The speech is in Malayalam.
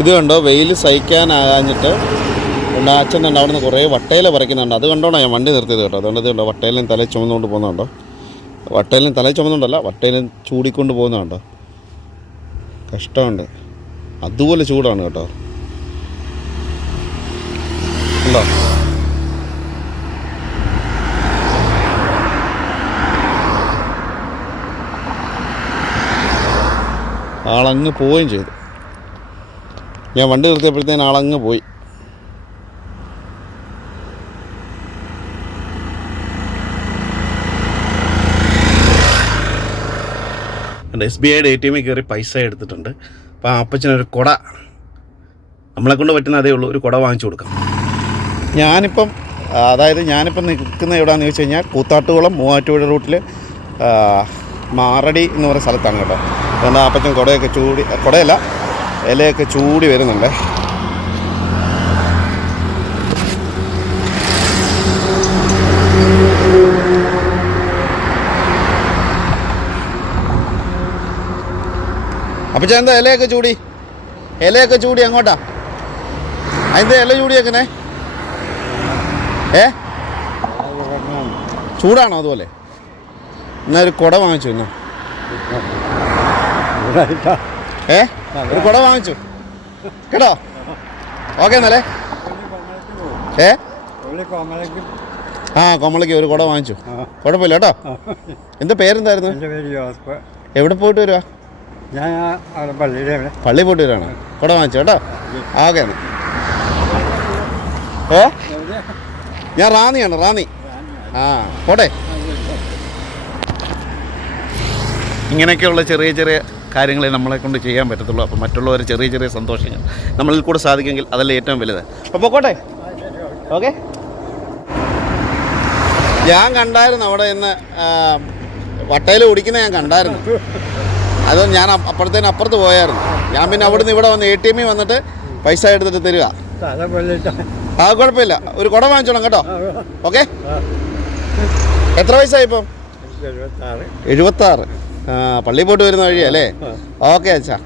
ഇത് കണ്ടോ, വെയിൽ സഹിക്കാനാകാഞ്ഞിട്ട് അച്ഛൻ തന്നെ അവിടെ നിന്ന് കുറേ വട്ടയില പറിക്കുന്നുണ്ട്. അത് കണ്ടോണോ ഞാൻ വണ്ടി നിർത്തിയത് കേട്ടോ. അതുകൊണ്ട് ഇത് കണ്ടോ, വട്ടയിലും തല ചുമന്നുകൊണ്ട് പോകുന്നുണ്ടോ. വട്ടയിലും തല ചുമന്നുണ്ടല്ല, വട്ടയിലും ചൂടിക്കൊണ്ട് പോകുന്നുണ്ടോ. കഷ്ടമുണ്ട്, അതുപോലെ ചൂടാണ് കേട്ടോ. ഉണ്ടോ, ആളങ്ങ് പോവുകയും ചെയ്തു. ഞാൻ വണ്ടി നിർത്തിയപ്പോഴത്തേന് ആളങ്ങ് പോയി. SBIയുടെ ATM കയറി പൈസ എടുത്തിട്ടുണ്ട്. അപ്പോൾ ആ അപ്പച്ചനൊരു കുട, നമ്മളെക്കൊണ്ട് പറ്റുന്ന അതേ ഉള്ളൂ, ഒരു കുട വാങ്ങിച്ചു കൊടുക്കാം. ഞാനിപ്പം നിൽക്കുന്ന എവിടെയാണെന്ന് ചോദിച്ചു കഴിഞ്ഞാൽ കൂത്താട്ടുകുളം മൂവാറ്റുപുഴ റൂട്ടിൽ മാറടി എന്ന് പറയുന്ന സ്ഥലത്താണ് കേട്ടോ. അതുകൊണ്ട് അപ്പച്ചൻ കുടയൊക്കെ ചൂടി, കുടയല്ല ഇലയൊക്കെ ചൂടി വരുന്നുണ്ട്. അപ്പച്ചൻ എന്താ ഇലയൊക്കെ ചൂടി അങ്ങോട്ടാ? അതിൻ്റെ ഇല ചൂടിയേക്കണേ? ചൂടാണോ അതുപോലെ? എന്നാ ഒരു കുട വാങ്ങിച്ചു. എന്നാ ഒരു കുട വാങ്ങിച്ചു കേട്ടോ. ഓക്കെ എന്നല്ലേ? കൊമളയ്ക്ക് ഒരു കുട വാങ്ങിച്ചു, കുഴപ്പമില്ല കേട്ടോ. എന്താ പേരെന്തായിരുന്നു? എവിടെ പോയിട്ട് വരുവാ? ഞാൻ പള്ളി പോയിട്ട് വരുവാണ്. കുട വാങ്ങിച്ചു കേട്ടോ. ഓക്കെ എന്നാ. ഞാൻ റാന്നിയാണ്, റാന്നി. പോട്ടെ. ഇങ്ങനെയൊക്കെയുള്ള ചെറിയ ചെറിയ കാര്യങ്ങളെ നമ്മളെ കൊണ്ട് ചെയ്യാൻ പറ്റത്തുള്ളൂ. അപ്പോൾ മറ്റുള്ളവർ ചെറിയ ചെറിയ സന്തോഷങ്ങൾ നമ്മളിൽ കൂടെ സാധിക്കുമെങ്കിൽ അതല്ലേ ഏറ്റവും വലുത്. അപ്പോൾ പോട്ടെ. ഓക്കെ. ഞാൻ കണ്ടായിരുന്നു അവിടെ ഇന്ന് വട്ടയിൽ ഓടിക്കുന്ന ഞാൻ കണ്ടായിരുന്നു. അത് ഞാൻ അപ്പുറത്ത് പോയായിരുന്നു. ഞാൻ പിന്നെ അവിടുന്ന് ഇവിടെ വന്ന് ATM വന്നിട്ട് പൈസ എടുത്തിട്ട് തരിക. കുഴപ്പമില്ല, ഒരു കുട വാങ്ങിച്ചോളാം കേട്ടോ. ഓക്കെ. എത്ര വയസ്സായി ഇപ്പം? 76. പള്ളി പോയിട്ട് വരുന്ന വഴിയല്ലേ? ഓക്കെ അച്ഛാ.